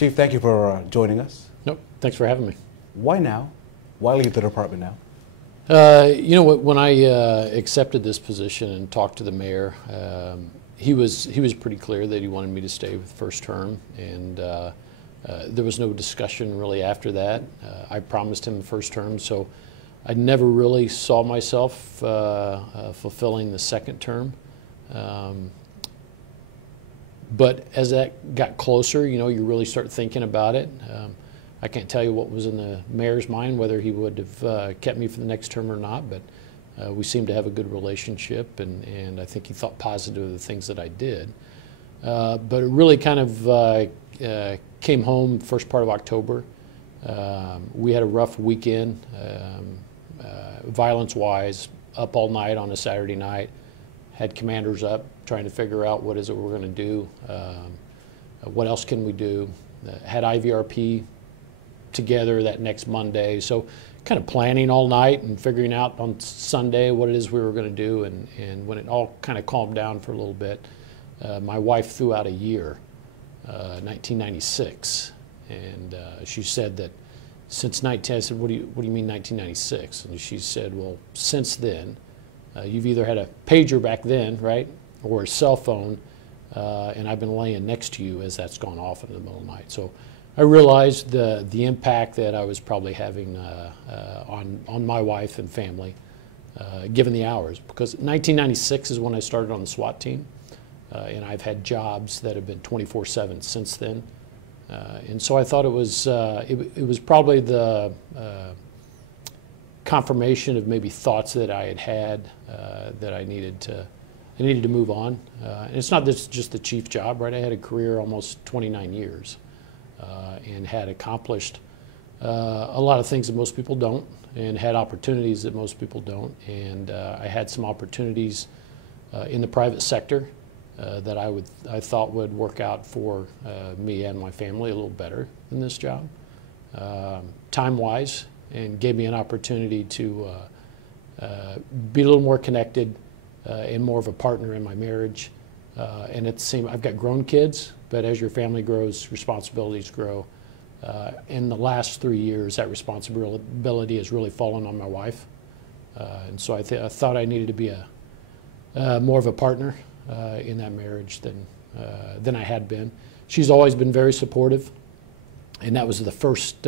Chief, thank you for joining us. Nope, thanks for having me. Why now? Why leave the department now? You know, when I accepted this position and talked to the mayor, he was pretty clear that he wanted me to stay with the first term, and there was no discussion really after that. I promised him the first term, so I never really saw myself fulfilling the second term. But as that got closer, you know, you really start thinking about it. I can't tell you what was in the mayor's mind, whether he would have kept me for the next term or not, but we seemed to have a good relationship, and I think he thought positive of the things that I did. But it really kind of came home first part of October. We had a rough weekend, violence-wise, up all night on a Saturday night, had commanders up trying to figure out what is it we're going to do, what else can we do, had IVRP together that next Monday, so kind of planning all night and figuring out on Sunday what it is we were going to do, and when it all kind of calmed down for a little bit, my wife threw out a year, 1996, and she said that since I said, what do you mean 1996? And she said, well, since then, you've either had a pager back then, right, or a cell phone, and I've been laying next to you as that's gone off in the middle of the night. So I realized the impact that I was probably having on my wife and family, given the hours. Because 1996 is when I started on the SWAT team, and I've had jobs that have been 24/7 since then. And so I thought it was probably the confirmation of maybe thoughts that I had that I needed to move on. And it's not just the chief job, right? I had a career almost 29 years and had accomplished a lot of things that most people don't, and had opportunities that most people don't. And I had some opportunities in the private sector that I thought would work out for me and my family a little better than this job, time-wise, and gave me an opportunity to be a little more connected and more of a partner in my marriage. And at the same, I've got grown kids, but as your family grows, responsibilities grow. In the last 3 years, that responsibility has really fallen on my wife. And so I thought I needed to be more of a partner in that marriage than I had been. She's always been very supportive, and that was the first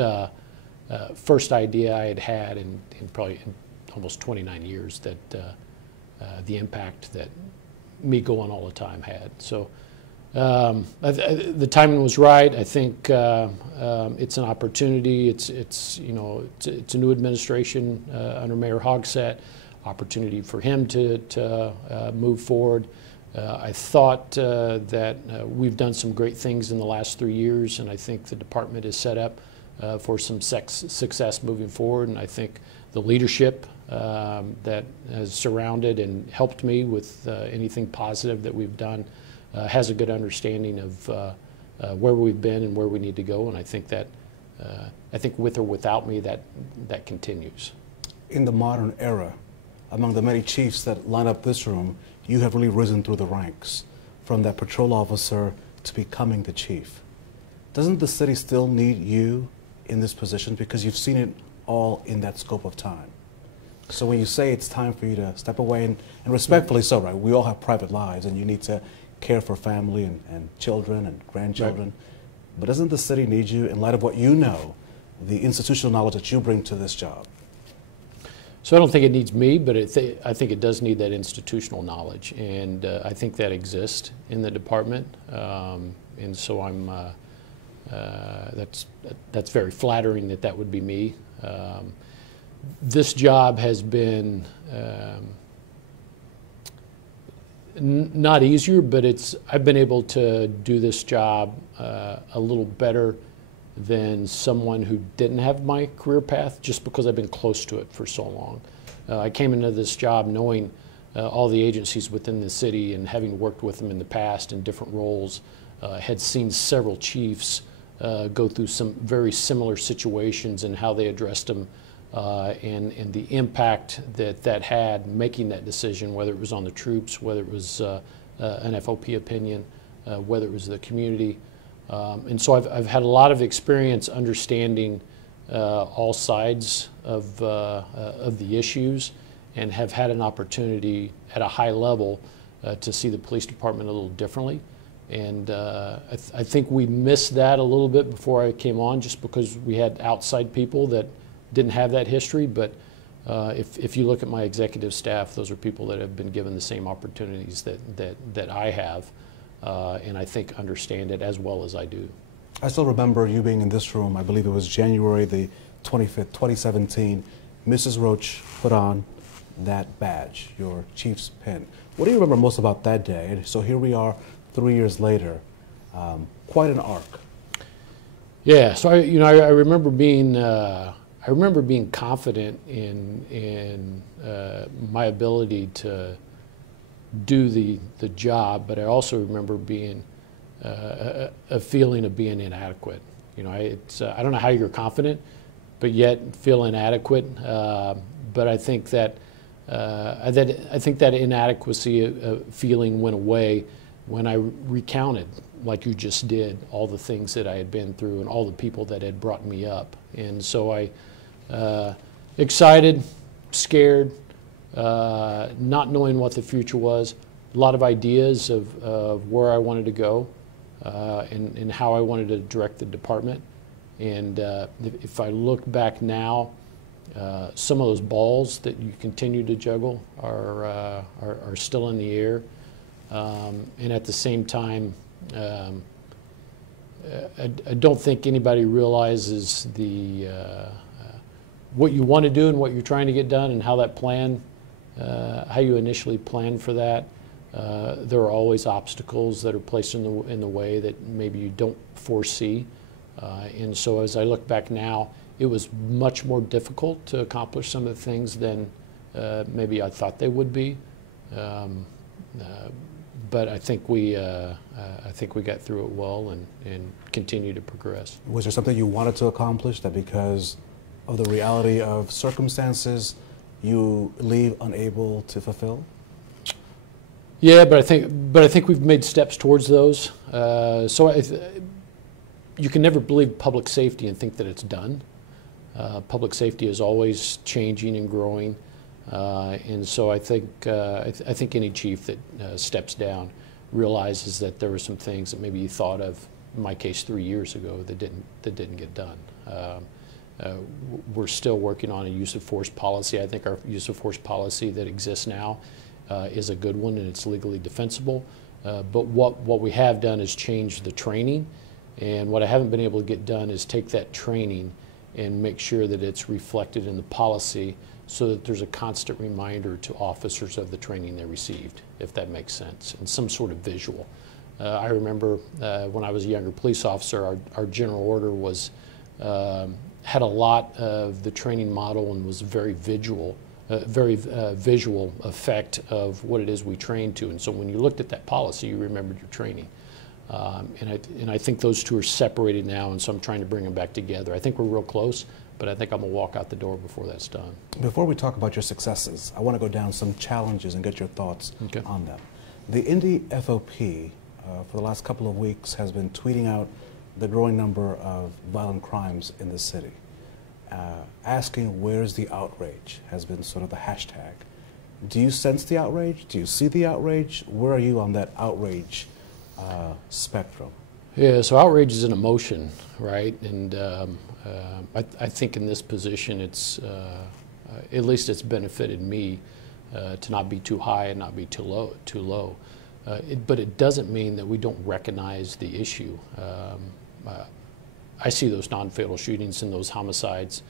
idea I had in probably almost 29 years, that the impact that me going all the time had. So the timing was right. I think it's an opportunity. It's a new administration under Mayor Hogsett, opportunity for him to move forward. I thought that we've done some great things in the last 3 years, and I think the department is set up for some success moving forward. And I think the leadership that has surrounded and helped me with anything positive that we've done has a good understanding of where we've been and where we need to go. And I think that with or without me, that continues. In the modern era, among the many chiefs that line up this room, you have really risen through the ranks, from that patrol officer to becoming the chief. Doesn't the city still need you in this position, because you've seen it all in that scope of time? So when you say it's time for you to step away, and respectfully so, right, we all have private lives and you need to care for family and children and grandchildren, right. But doesn't the city need you in light of what you know, the institutional knowledge that you bring to this job? So I don't think it needs me, but I think it does need that institutional knowledge, and I think that exists in the department, and so that's very flattering that would be me. This job has been not easier, but I've been able to do this job a little better than someone who didn't have my career path, just because I've been close to it for so long. I came into this job knowing all the agencies within the city, and having worked with them in the past in different roles, had seen several chiefs go through some very similar situations and how they addressed them, and the impact that had making that decision, whether it was on the troops, whether it was an FOP opinion, whether it was the community. And so I've had a lot of experience understanding all sides of the issues, and have had an opportunity at a high level to see the police department a little differently. And I think we missed that a little bit before I came on, just because we had outside people that didn't have that history. But if you look at my executive staff, those are people that have been given the same opportunities that I have, and I think understand it as well as I do. I still remember you being in this room. I believe it was January the 25th, 2017. Mrs. Roach put on that badge, your chief's pin. What do you remember most about that day? And so here we are 3 years later. Quite an arc. Yeah, so I remember being confident in my ability to do the job, but I also remember being a feeling of being inadequate. I don't know how you're confident, but yet feel inadequate. But I think that inadequacy feeling went away when I recounted, like you just did, all the things that I had been through and all the people that had brought me up. And so excited, scared, not knowing what the future was, a lot of ideas of where I wanted to go and how I wanted to direct the department. And if I look back now, some of those balls that you continue to juggle are still in the air. And at the same time, I don't think anybody realizes what you want to do and what you're trying to get done, and how that plan, how you initially plan for that. There are always obstacles that are placed in the way that maybe you don't foresee. And so as I look back now, it was much more difficult to accomplish some of the things than maybe I thought they would be. But I think we got through it well and continue to progress. Was there something you wanted to accomplish that, because of the reality of circumstances, you leave unable to fulfill? Yeah, but I think we've made steps towards those. You can never believe public safety and think that it's done. Public safety is always changing and growing. And so I think any chief that steps down realizes that there were some things that maybe he thought of, in my case 3 years ago, that didn't get done. We're still working on a use of force policy. I think our use of force policy that exists now is a good one, and it's legally defensible. But what we have done is change the training, and what I haven't been able to get done is take that training and make sure that it's reflected in the policy, so that there's a constant reminder to officers of the training they received, if that makes sense, and some sort of visual. I remember when I was a younger police officer, our general order was had a lot of the training model and was very visual effect of what it is we train to. And so when you looked at that policy, you remembered your training. And I think those two are separated now, and so I'm trying to bring them back together. I think we're real close, but I think I'm gonna walk out the door before that's done. Before we talk about your successes, I want to go down some challenges and get your thoughts on them. The Indy FOP, for the last couple of weeks, has been tweeting out the growing number of violent crimes in the city. Asking where's the outrage has been sort of the hashtag. Do you sense the outrage? Do you see the outrage? Where are you on that outrage spectrum? Yeah, so outrage is an emotion, right? And I think in this position, it's at least it's benefited me to not be too high and not be too low. But it doesn't mean that we don't recognize the issue. I see those non-fatal shootings and those homicides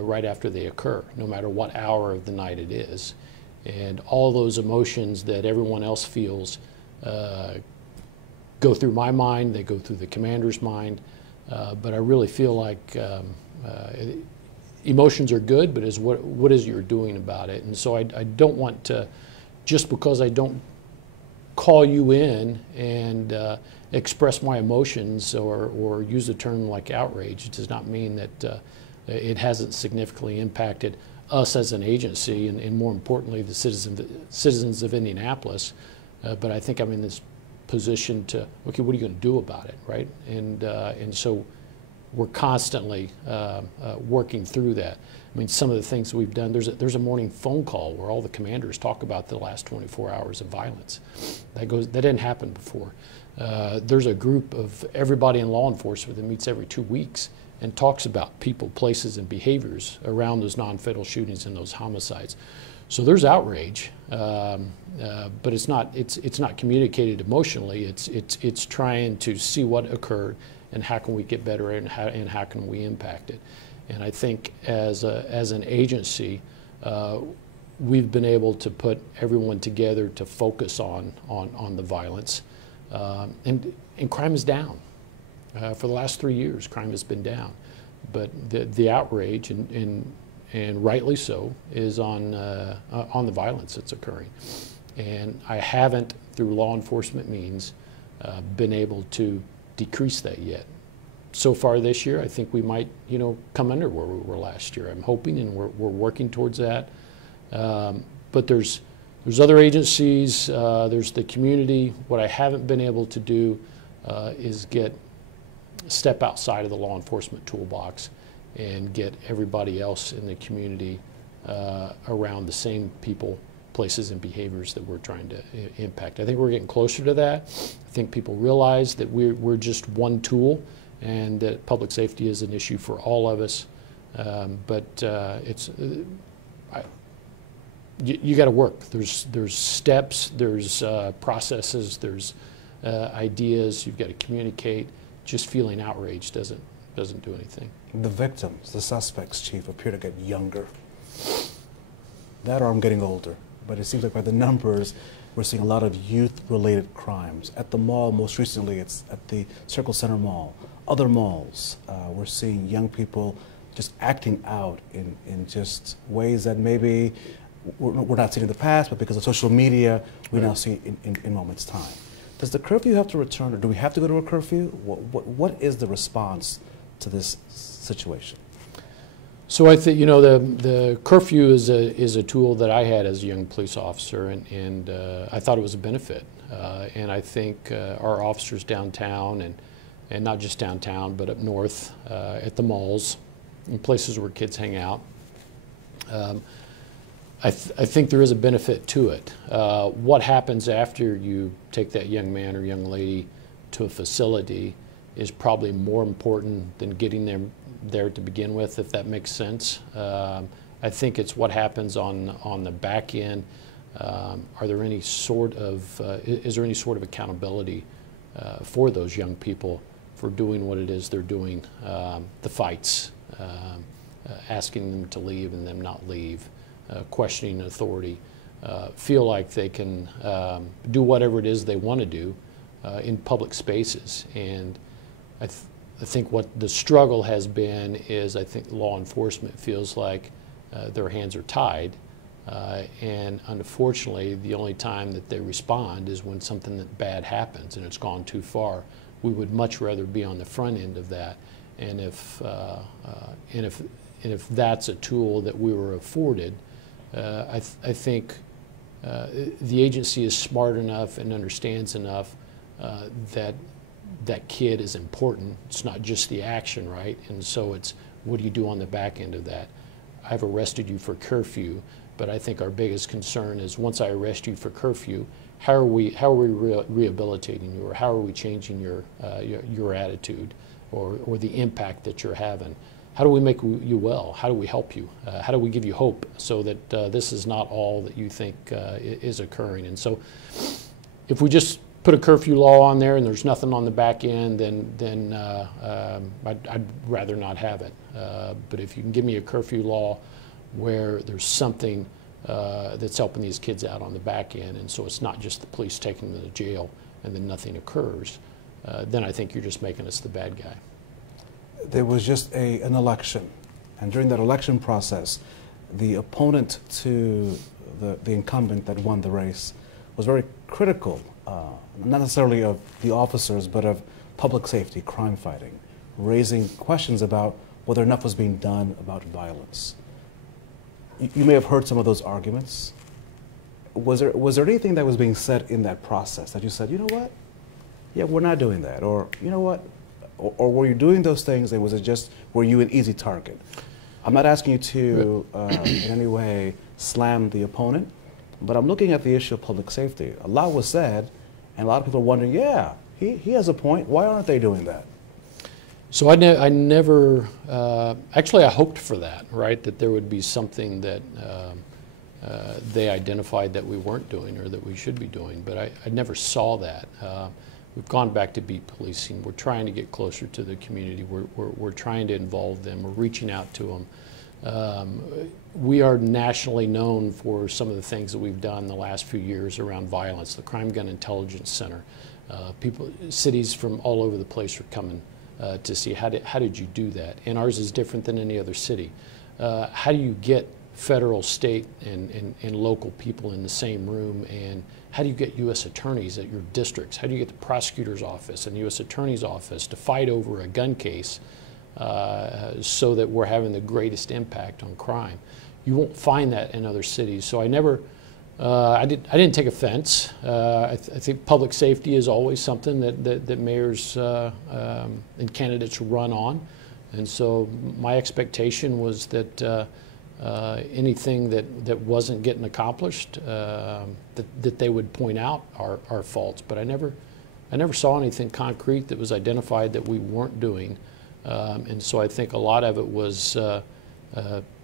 right after they occur, no matter what hour of the night it is. And all those emotions that everyone else feels go through my mind, they go through the commander's mind, but I really feel like emotions are good, but what is you're doing about it? And so I don't want to, just because I don't call you in and express my emotions or use a term like outrage, it does not mean that it hasn't significantly impacted us as an agency and more importantly the citizens of Indianapolis. But I think I'm in this position to, okay, what are you going to do about it, right? And so we're constantly working through that. I mean, some of the things we've done, there's a morning phone call where all the commanders talk about the last 24 hours of violence. That didn't happen before. There's a group of everybody in law enforcement that meets every 2 weeks and talks about people, places, and behaviors around those non-fatal shootings and those homicides. So there's outrage, but it's not communicated emotionally. It's trying to see what occurred and how can we get better and how can we impact it. And I think as an agency, we've been able to put everyone together to focus on the violence, and crime is down. For the last 3 years, crime has been down, but the outrage and rightly so is on the violence that's occurring. And I haven't, through law enforcement means, been able to decrease that yet. So far this year, I think we might, come under where we were last year. I'm hoping, and we're working towards that. But there's other agencies, there's the community. What I haven't been able to do is step outside of the law enforcement toolbox and get everybody else in the community around the same people, places, and behaviors that we're trying to impact. I think we're getting closer to that. I think people realize that we're just one tool, and that public safety is an issue for all of us. You got to work. There's steps, there's processes, there's ideas. You've got to communicate. Just feeling outraged doesn't do anything. The victims, the suspects, Chief, appear to get younger. That or I'm getting older. But it seems like by the numbers, we're seeing a lot of youth-related crimes. At the mall, most recently, it's at the Circle Center Mall. Other malls, we're seeing young people just acting out in just ways that maybe we're not seeing in the past, but because of social media, we now see in moments' time. Does the curfew have to return, or do we have to go to a curfew? What is the response to this situation? So I think, the curfew is a tool that I had as a young police officer, and I thought it was a benefit. And I think our officers downtown, and not just downtown, but up north at the malls, in places where kids hang out, I think there is a benefit to it. What happens after you take that young man or young lady to a facility is probably more important than getting them there to begin with, if that makes sense. I think it's what happens on the back end. Is there any sort of accountability for those young people for doing what it is they're doing? The fights, asking them to leave and them not leave, questioning authority, feel like they can do whatever it is they want to do in public spaces. And I think what the struggle has been is, I think law enforcement feels like their hands are tied, and unfortunately the only time that they respond is when something that bad happens and it's gone too far. We would much rather be on the front end of that, and if that's a tool that we were afforded, I think the agency is smart enough and understands enough that kid is important. It's not just the action, right? And so it's, what do you do on the back end of that? I've arrested you for curfew, but I think our biggest concern is, once I arrest you for curfew, how are we rehabilitating you, or how are we changing your attitude, or the impact that you're having? How do we make you well? How do we help you? How do we give you hope so that this is not all that you think is occurring? And so if we just put a curfew law on there and there's nothing on the back end, then I'd rather not have it. But if you can give me a curfew law where there's something that's helping these kids out on the back end, and so it's not just the police taking them to jail and then nothing occurs, then I think you're just making us the bad guy. There was just an election, and during that election process, the opponent to the incumbent that won the race was very critical, not necessarily of the officers, but of public safety, crime fighting, raising questions about whether enough was being done about violence. You may have heard some of those arguments. Was there anything that was being said in that process that you said, you know what, yeah, we're not doing that, or you know what, or were you doing those things, and was it just, were you an easy target? I'm not asking you to in any way slam the opponent, but I'm looking at the issue of public safety. A lot was said, and a lot of people are wondering, yeah, he has a point, why aren't they doing that? So I never, actually I hoped for that, right, that there would be something that they identified that we weren't doing or that we should be doing, but I never saw that. We've gone back to beat policing. We're trying to get closer to the community. We're trying to involve them. We're reaching out to them. We are nationally known for some of the things that we've done the last few years around violence. The Crime Gun Intelligence Center. Cities from all over the place are coming to see how did you do that? And ours is different than any other city. How do you get federal, state, and local people in the same room, and how do you get U.S. attorneys at your districts? How do you get the prosecutor's office and the U.S. attorney's office to fight over a gun case so that we're having the greatest impact on crime? You won't find that in other cities. So I never, I didn't take offense. I think public safety is always something that mayors and candidates run on, and so my expectation was that anything that wasn't getting accomplished, that they would point out our faults. But I never saw anything concrete that was identified that we weren't doing, and so I think a lot of it was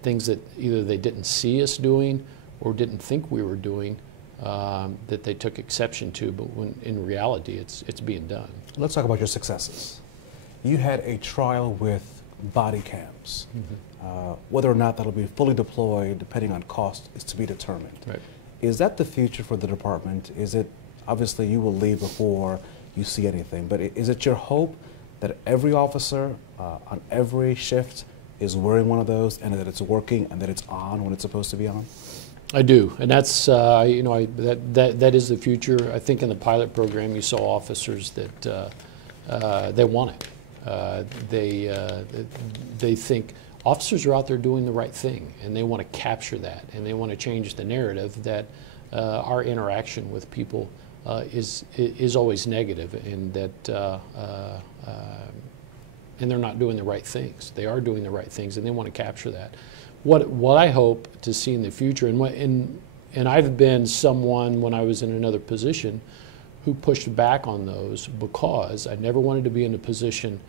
things that either they didn't see us doing or didn't think we were doing, that they took exception to, but when in reality it's being done. Let's talk about your successes. You had a trial with body cams. Whether or not that'll be fully deployed, depending on cost, is to be determined. Right. Is that the future for the department? Is it, obviously you will leave before you see anything, but is it your hope that every officer on every shift is wearing one of those, and that it's working, and that it's on when it's supposed to be on? I do, and that's you know, that is the future. I think in the pilot program you saw officers that they want it. They think officers are out there doing the right thing, and they want to capture that, and they want to change the narrative that our interaction with people is always negative, and that and they're not doing the right things. They are doing the right things, and they want to capture that. What I hope to see in the future, and I've been someone when I was in another position who pushed back on those, because I never wanted to be in a position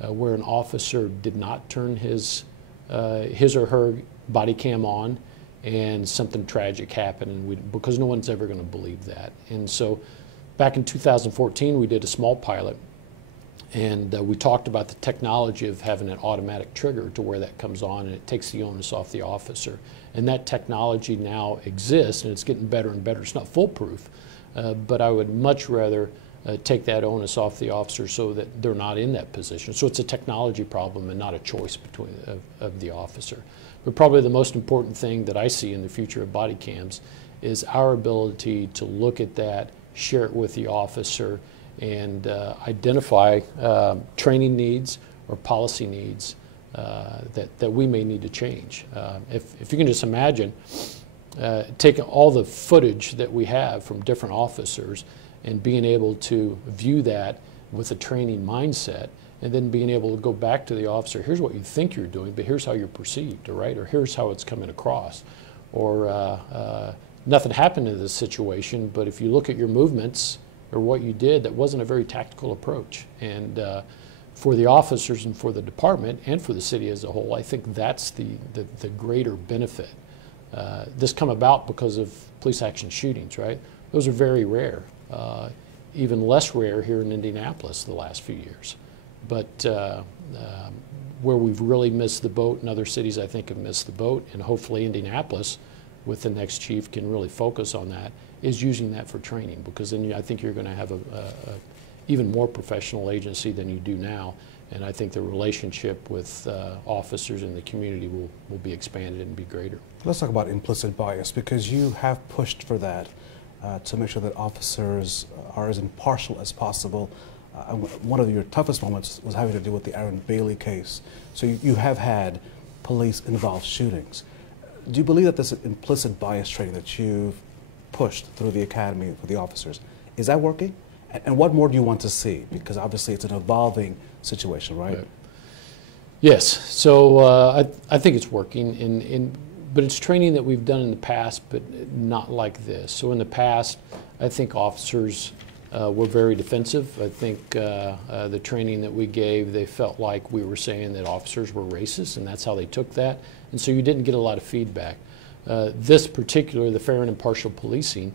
where an officer did not turn his or her body cam on and something tragic happened, and because no one's ever going to believe that. And so back in 2014 we did a small pilot, and we talked about the technology of having an automatic trigger to where that comes on and it takes the onus off the officer. And that technology now exists, and it's getting better and better. It's not foolproof, but I would much rather take that onus off the officer so that they're not in that position. So it's a technology problem and not a choice between of the officer. But probably the most important thing that I see in the future of body cams is our ability to look at that, share it with the officer, and identify training needs or policy needs that we may need to change. If you can just imagine taking all the footage that we have from different officers and being able to view that with a training mindset, and then being able to go back to the officer, here's what you think you're doing, but here's how you're perceived, right? Or here's how it's coming across. Or nothing happened in this situation, but if you look at your movements or what you did, that wasn't a very tactical approach. And for the officers and for the department and for the city as a whole, I think that's the greater benefit. This come about because of police action shootings, right? Those are very rare. Even less rare here in Indianapolis the last few years. But where we've really missed the boat, and other cities I think have missed the boat, and hopefully Indianapolis with the next chief can really focus on that, is using that for training, because then I think you're going to have a even more professional agency than you do now, and I think the relationship with officers in the community will be expanded and be greater. Let's talk about implicit bias, because you have pushed for that to make sure that officers are as impartial as possible. One of your toughest moments was having to do with the Aaron Bailey case. So you have had police-involved shootings. Do you believe that this implicit bias training that you've pushed through the academy for the officers, is that working? And what more do you want to see? Because obviously it's an evolving situation, right? Yes. So I think it's working, but it's training that we've done in the past, but not like this. So in the past, I think officers were very defensive. I think the training that we gave, they felt like we were saying that officers were racist, and that's how they took that. And so you didn't get a lot of feedback. This particular, the fair and impartial policing,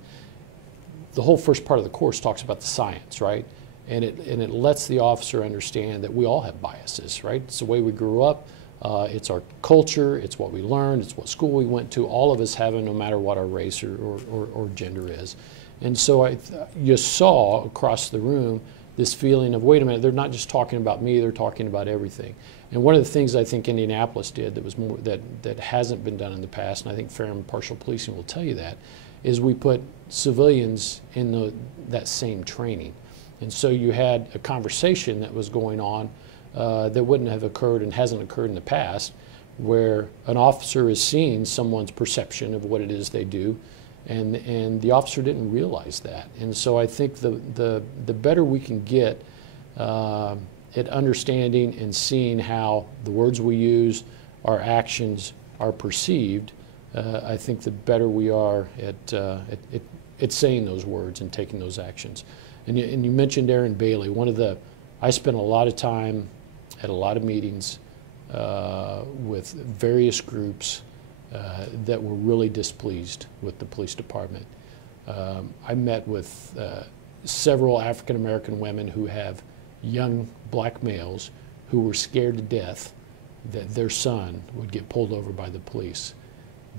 the whole first part of the course talks about the science, right? And it lets the officer understand that we all have biases, right? It's the way we grew up. It's our culture. It's what we learned. It's what school we went to. All of us have it, no matter what our race or gender is. And so you saw across the room this feeling of, wait a minute, they're not just talking about me, they're talking about everything. And one of the things I think Indianapolis did that was more, that hasn't been done in the past, and I think fair and impartial policing will tell you that, is we put civilians in that same training. And so you had a conversation that was going on that wouldn't have occurred and hasn't occurred in the past, where an officer is seeing someone's perception of what it is they do, and the officer didn't realize that. And so I think the better we can get at understanding and seeing how the words we use, our actions are perceived, I think the better we are at saying those words and taking those actions. And you mentioned Aaron Bailey. I spent a lot of time at a lot of meetings with various groups that were really displeased with the police department. I met with several African American women who have young black males who were scared to death that their son would get pulled over by the police.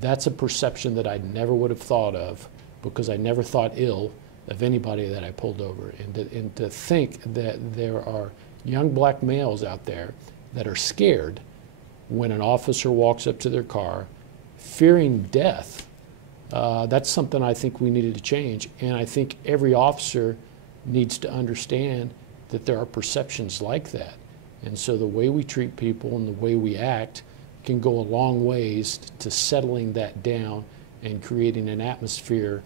That's a perception that I never would have thought of, because I never thought ill of anybody that I pulled over. And to think that there are young black males out there that are scared when an officer walks up to their car, fearing death, that's something I think we needed to change. And I think every officer needs to understand that there are perceptions like that. And so the way we treat people and the way we act can go a long ways to settling that down and creating an atmosphere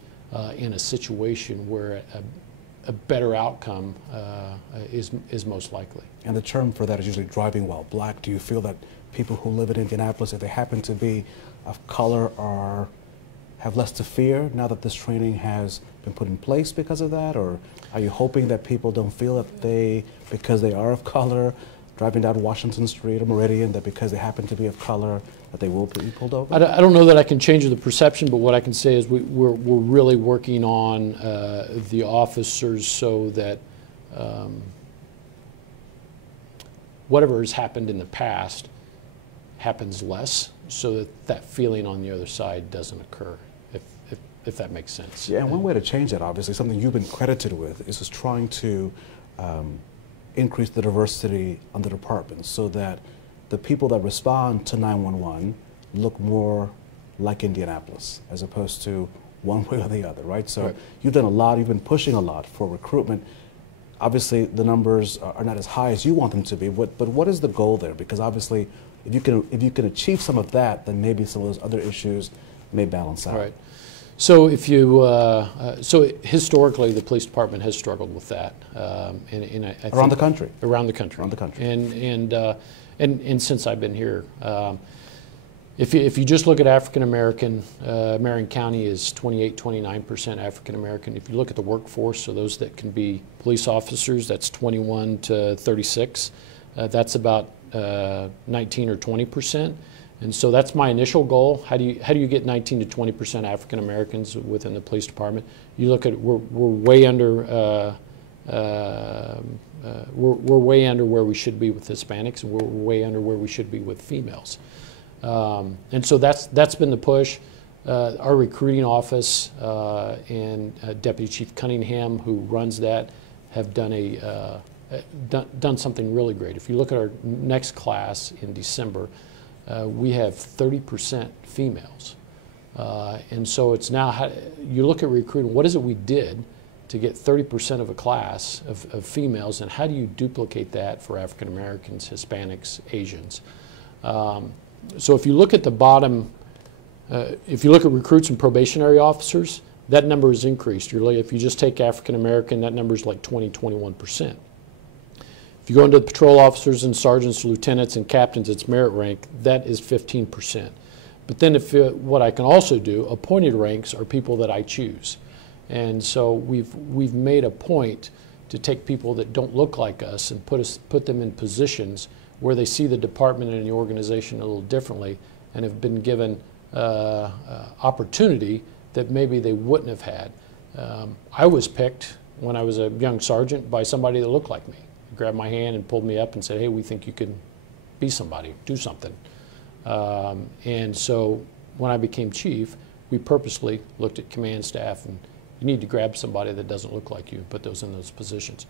in a situation where a better outcome is most likely. And the term for that is usually driving while black. Do you feel that people who live in Indianapolis, if they happen to be of color, have less to fear now that this training has been put in place because of that? Or are you hoping that people don't feel that because they are of color, driving down Washington Street or Meridian, that because they happen to be of color, that they will be pulled over? I don't know that I can change the perception, but what I can say is we're really working on the officers so that whatever has happened in the past happens less, so that feeling on the other side doesn't occur, if that makes sense. Yeah, and one way to change that, obviously, something you've been credited with, is just trying to increase the diversity on the department so that the people that respond to 911 look more like Indianapolis as opposed to one way or the other, right? So You've done a lot, you've been pushing a lot for recruitment. Obviously, the numbers are not as high as you want them to be, but what is the goal there? Because obviously, if you can achieve some of that, then maybe some of those other issues may balance out. Right. So if you, so historically, the police department has struggled with that. And I think around the country. Around the country. Around the country. And since I've been here, if you just look at African American, Marion County is 28–29% African American. If you look at the workforce, so those that can be police officers, that's 21 to 36. That's about 19 or 20%. And so that's my initial goal. How do you get 19 to 20% African Americans within the police department? You look at we're way under we're way under where we should be with Hispanics, and we're way under where we should be with females. And so that's been the push. Our recruiting office and Deputy Chief Cunningham, who runs that, have done done something really great. If you look at our next class in December, we have 30% females. And so it's now, you look at recruiting, what is it we did to get 30% of a class of females, and how do you duplicate that for African Americans, Hispanics, Asians? So if you look at the bottom, if you look at recruits and probationary officers, that number has increased. If you just take African American, that number is like 21%. If you go into the patrol officers and sergeants, lieutenants, and captains, it's merit rank, that is 15%. But then what I can also do, appointed ranks are people that I choose. And so we've made a point to take people that don't look like us and put them in positions where they see the department and the organization a little differently and have been given opportunity that maybe they wouldn't have had. I was picked when I was a young sergeant by somebody that looked like me. He grabbed my hand and pulled me up and said, hey, we think you can be somebody, do something. And so when I became chief, we purposely looked at command staff, and you need to grab somebody that doesn't look like you and put those in those positions.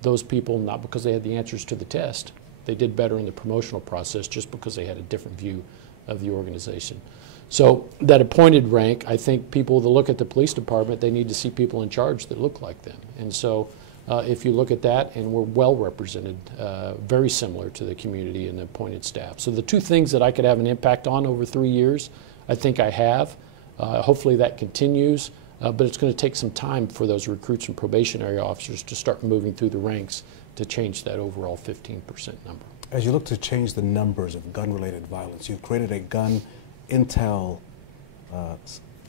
Those people, not because they had the answers to the test, they did better in the promotional process just because they had a different view of the organization. So that appointed rank, I think people that look at the police department, they need to see people in charge that look like them. And so if you look at that, and we're well represented, very similar to the community and the appointed staff. So the two things that I could have an impact on over 3 years, I think I have. Hopefully that continues, but it's going to take some time for those recruits and probationary officers to start moving through the ranks to change that overall 15% number. As you look to change the numbers of gun-related violence, you've created a gun intel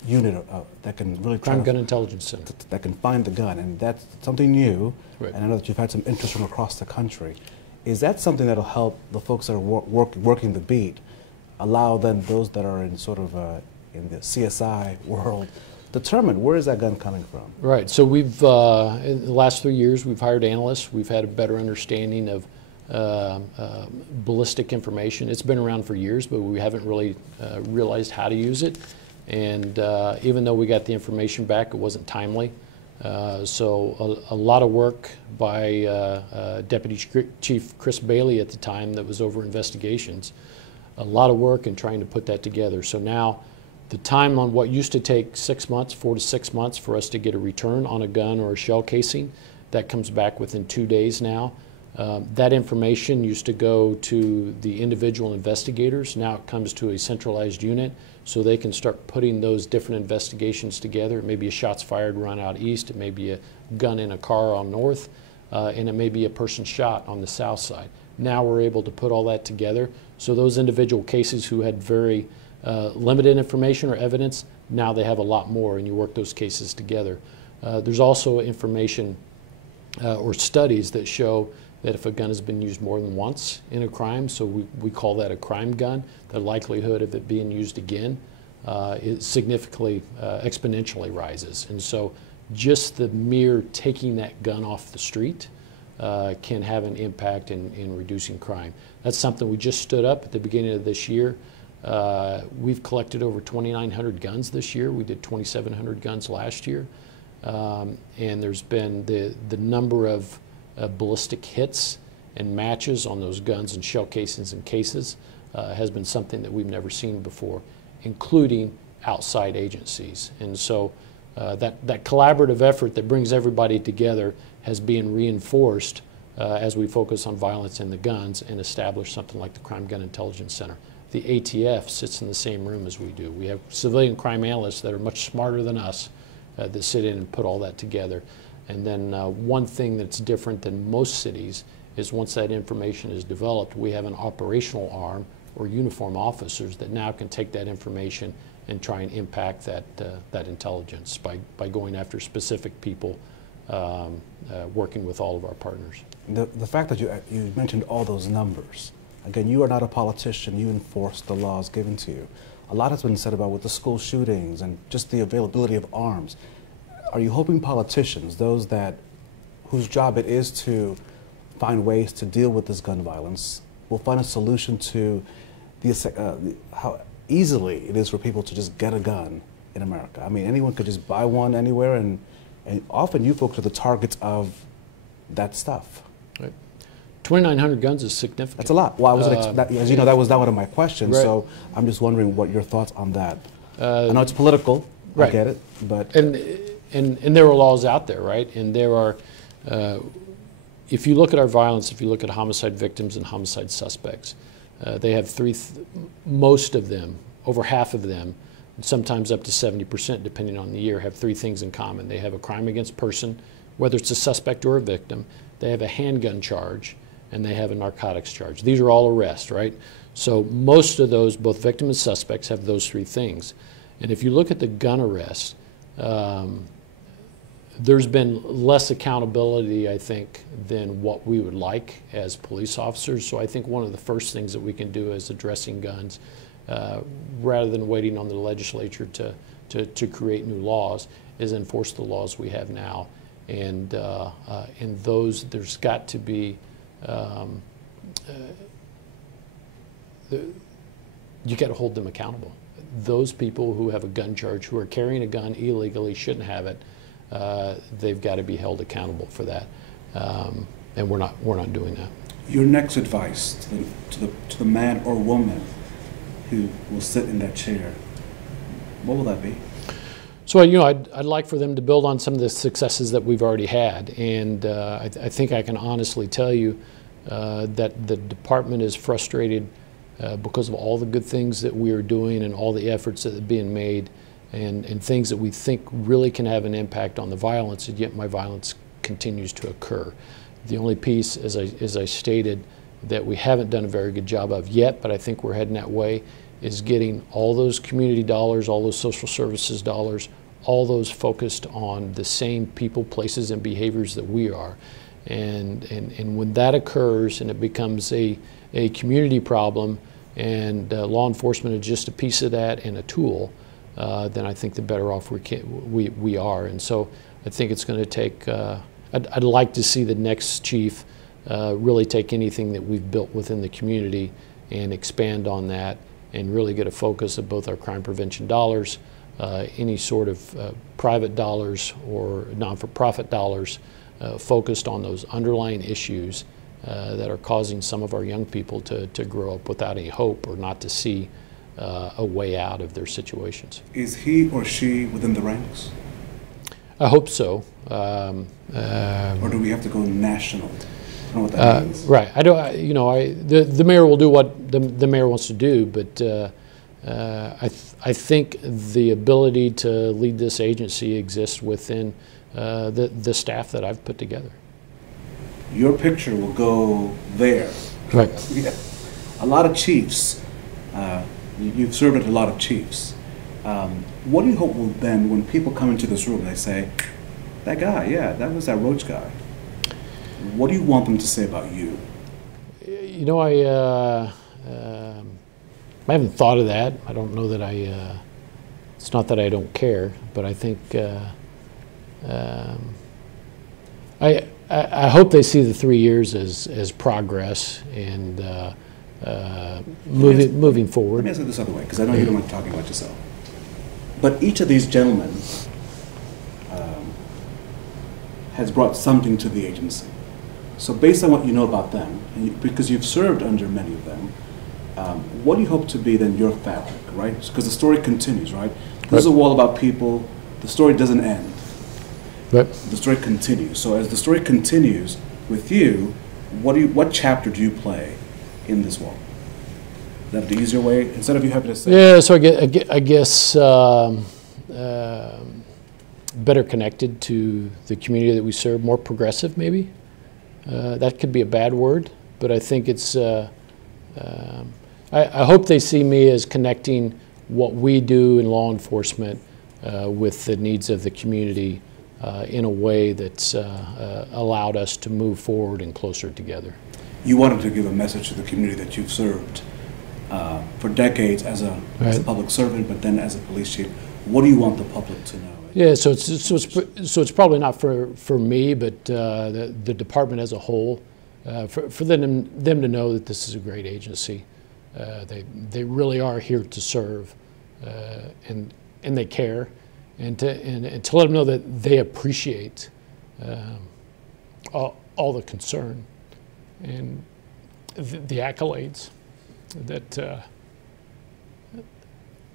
unit that can really Crime Gun Intelligence Center. That can find the gun, and that's something new. Right. And I know that you've had some interest from across the country. Is that something that'll help the folks that are working the beat, allow then those that are in sort of in the CSI world, determine where is that gun coming from? Right. So we've in the last 3 years we've hired analysts. We've had a better understanding of ballistic information. It's been around for years, but we haven't really realized how to use it. And even though we got the information back, it wasn't timely. So a lot of work by Deputy Chief Chris Bailey at the time that was over investigations. A lot of work in trying to put that together. So now the time on what used to take 6 months, 4 to 6 months for us to get a return on a gun or a shell casing, that comes back within 2 days now. That information used to go to the individual investigators. Now it comes to a centralized unit so they can start putting those different investigations together. It may be a shots fired run out east, it may be a gun in a car on north, and it may be a person shot on the south side. Now we're able to put all that together. So those individual cases who had very limited information or evidence, now they have a lot more, and you work those cases together. There's also information or studies that show that if a gun has been used more than once in a crime, so we call that a crime gun, the likelihood of it being used again is significantly, exponentially rises. And so just the mere taking that gun off the street can have an impact in reducing crime. That's something we just stood up at the beginning of this year. We've collected over 2,900 guns this year. We did 2,700 guns last year. And there's been the number of ballistic hits and matches on those guns and shell casings and cases has been something that we've never seen before, including outside agencies. And so that collaborative effort that brings everybody together has been reinforced as we focus on violence in the guns and establish something like the Crime Gun Intelligence Center. The ATF sits in the same room as we do. We have civilian crime analysts that are much smarter than us that sit in and put all that together. And then one thing that's different than most cities is once that information is developed, we have an operational arm or uniform officers that now can take that information and try and impact that intelligence by going after specific people, working with all of our partners. The fact that you mentioned all those numbers, again, you are not a politician, you enforce the laws given to you. A lot has been said about with the school shootings and just the availability of arms. Are you hoping politicians, those whose job it is to find ways to deal with this gun violence, will find a solution to how easily it is for people to just get a gun in America? I mean, anyone could just buy one anywhere, and often you folks are the targets of that stuff. Right. 2,900 guns is significant. That's a lot. Well, as you know, that was not one of my questions, right. So I'm just wondering what your thoughts on that. I know it's political, right. I get it, but... And there are laws out there, right? And there are, if you look at our violence, if you look at homicide victims and homicide suspects, they have most of them, over half of them, and sometimes up to 70%, depending on the year, have three things in common. They have a crime against person, whether it's a suspect or a victim. They have a handgun charge, and they have a narcotics charge. These are all arrests, right? So most of those, both victim and suspects, have those three things. And if you look at the gun arrests, there's been less accountability, I think, than what we would like as police officers. So I think one of the first things that we can do is addressing guns, rather than waiting on the legislature to create new laws, is enforce the laws we have now. And in those, there's got to be, you got to hold them accountable. Those people who have a gun charge, who are carrying a gun illegally, shouldn't have it. They've got to be held accountable for that, and we're not doing that. Your next advice to the man or woman who will sit in that chair, what will that be? So I'd like for them to build on some of the successes that we've already had, and I think I can honestly tell you that the department is frustrated because of all the good things that we are doing and all the efforts that are being made. And things that we think really can have an impact on the violence, and yet my violence continues to occur. The only piece, as I stated, that we haven't done a very good job of yet, but I think we're heading that way, is getting all those community dollars, all those social services dollars, all those focused on the same people, places, and behaviors that we are. And when that occurs and it becomes a community problem, and law enforcement is just a piece of that and a tool, then I think the better off we are. And so I think it's going to take, I'd like to see the next chief really take anything that we've built within the community and expand on that, and really get a focus of both our crime prevention dollars, any sort of private dollars or non-for-profit dollars focused on those underlying issues that are causing some of our young people to grow up without any hope or not to see a way out of their situations. Is he or she within the ranks? I hope so. Or do we have to go national? I don't know what that means. Right. The mayor will do what the mayor wants to do, but I think the ability to lead this agency exists within the staff that I've put together. Your picture will go there. Right. Yeah. A lot of chiefs. You've served with a lot of chiefs. What do you hope will then, when people come into this room, they say, that guy, yeah, that was that Roach guy. What do you want them to say about you? I haven't thought of that. I don't know that it's not that I don't care, but I think, I hope they see the 3 years as progress and moving forward. Let me ask it this other way, because I know you don't like talking about yourself. But each of these gentlemen has brought something to the agency. So based on what you know about them, because you've served under many of them, what do you hope to be then your fabric, right? Because the story continues, right? This is a wall about people. The story doesn't end. Right. The story continues. So as the story continues with you, what chapter do you play in this wall? Is that the easier way? Instead of you having to say... Yeah, so I guess better connected to the community that we serve, more progressive maybe. That could be a bad word, but I think it's... I hope they see me as connecting what we do in law enforcement with the needs of the community in a way that's allowed us to move forward and closer together. You wanted to give a message to the community that you've served for decades as a public servant, but then as a police chief. What do you want the public to know? Yeah, so it's probably not for me, but the department as a whole, for them to know that this is a great agency. They really are here to serve, and they care, and to let them know that they appreciate all the concern and the accolades that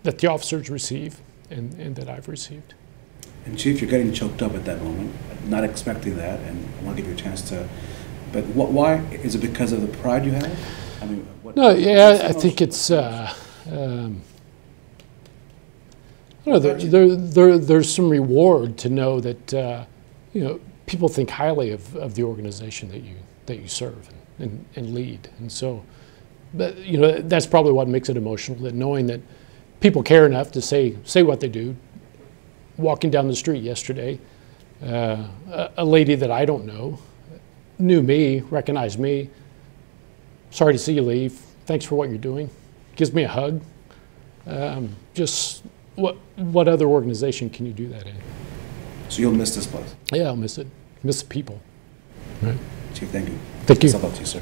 the officers receive and that I've received. And Chief, you're getting choked up at that moment, not expecting that, and I want to give you a chance to, but why? Is it because of the pride you have? I mean, no, yeah, I think it's, No, there's some reward to know that people think highly of the organization that you serve and lead, and so, but that's probably what makes it emotional. That knowing that people care enough to say what they do. Walking down the street yesterday, a lady that I don't know knew me, recognized me. Sorry to see you leave. Thanks for what you're doing. Gives me a hug. Just what other organization can you do that in? So you'll miss this place? Yeah, I'll miss it. Miss the people. Right. Chief, thank you. Thank you. It's up to you, sir.